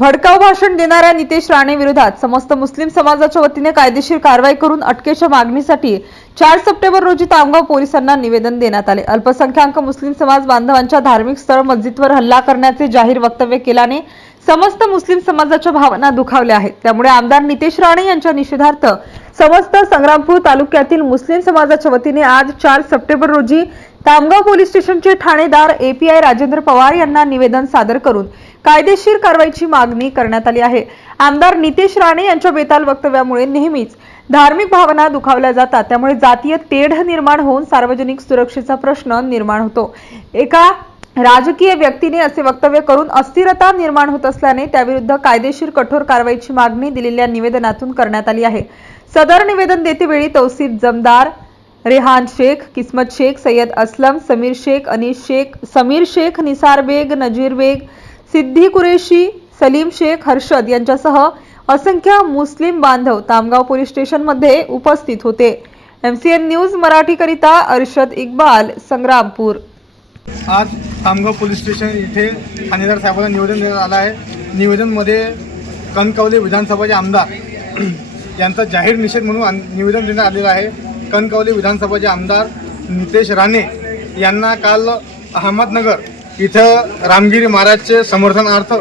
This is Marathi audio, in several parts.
भडकाव भाषण देणाऱ्या नितेश राणे विरोधात समस्त मुस्लिम समाजाच्या वतीने कायदेशीर कारवाई करून अटकेच्या मागणीसाठी चार सप्टेंबर रोजी तामगाव पोलिसांना निवेदन देण्यात आले. अल्पसंख्याक मुस्लिम समाज बांधवांच्या धार्मिक स्थळ मस्जिदवर हल्ला करण्याचे जाहीर वक्तव्य केल्याने समस्त मुस्लिम समाजाच्या भावना दुखावल्या आहेत. त्यामुळे आमदार नितेश राणे यांच्या निषेधार्थ समस्त संग्रामपूर तालुक्यातील मुस्लिम समाजाच्या वतीने आज चार सप्टेंबर रोजी तामगाव पोलीस स्टेशनचे ठाणेदार एपीआय राजेंद्र पवार यांना निवेदन सादर करून कायदेशीर कारवाईची मागणी करण्यात आली आहे. आमदार नितेश राणे यांच्या बेताल वक्तव्यामुळे नेहमीच धार्मिक भावना दुखावल्या जातात. त्यामुळे जातीय तेढ निर्माण होऊन सार्वजनिक सुरक्षेचा प्रश्न निर्माण होतो. एका राजकीय व्यक्तीने असे वक्तव्य करून अस्थिरता निर्माण होत असल्याने त्याविरुद्ध कायदेशीर कठोर कारवाईची मागणी दिलेल्या निवेदनातून करण्यात आली आहे. सदर निवेदन देतेवेळी तौसिफ जमदार रेहान शेख किस्मत शेख सय्यद असलम समीर शेख अनिस शेख समीर शेख निसार बेग नजीर बेग सिद्धी कुरेशी सलीम शेख हर्षद यांच्यासह असंख्य मुस्लिम बांधव तामगाव पोलीस स्टेशनमध्ये उपस्थित होते. एम सी एन न्यूज मराठीकरिता अर्षद इक्बाल संग्रामपूर. आज तामगाव पोलीस स्टेशन इथे ठाणेदार साहेबांना निवेदन देण्यात आलं आहे. निवेदनमध्ये कणकवली विधानसभाचे आमदार यांचा जाहीर निषेध म्हणून निवेदन देण्यात आलेलं आहे. कणकवली विधानसभाचे आमदार नितेश राणे यांना काल अहमदनगर इथं रामगिरी महाराजचे समर्थनार्थ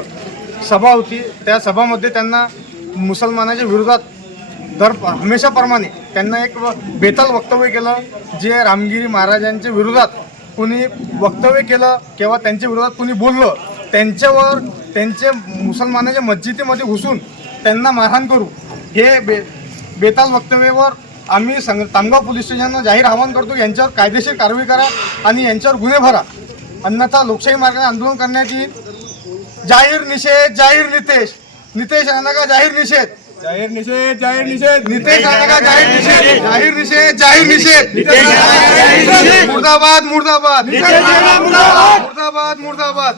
सभा होती. त्या सभामध्ये त्यांना मुसलमानाच्या विरोधात दर हमेशाप्रमाणे त्यांना एक व- बेताल वक्तव्य केलं जे रामगिरी महाराजांच्या विरोधात कुणी वक्तव्य केलं किंवा त्यांच्या विरोधात कुणी बोललं त्यांच्यावर त्यांचे मुसलमानाच्या मस्जिदीमध्ये घुसून त्यांना मारहाण करू हे बे बेताल वक्तव्यावर आम्ही संग तामगाव पोलीस स्टेशनला जाहीर आवाहन करतो यांच्यावर कायदेशीर कारवाई करा आणि यांच्यावर गुन्हे भरा. अन्यथा लोकशाही मार्गाने आंदोलन करण्यात येईल जाहीर निषेध जाहीर नितेश. नितेश राणा का जाहीर निषेध. जाहीर निषेध जाहीर निषेध. नितेश का जाहीर निषेध. जाहीर निषेध जाहीर निषेध. मुर्दाबाद मुर्दाबाद. मुर्दाबाद मुर्दाबाद.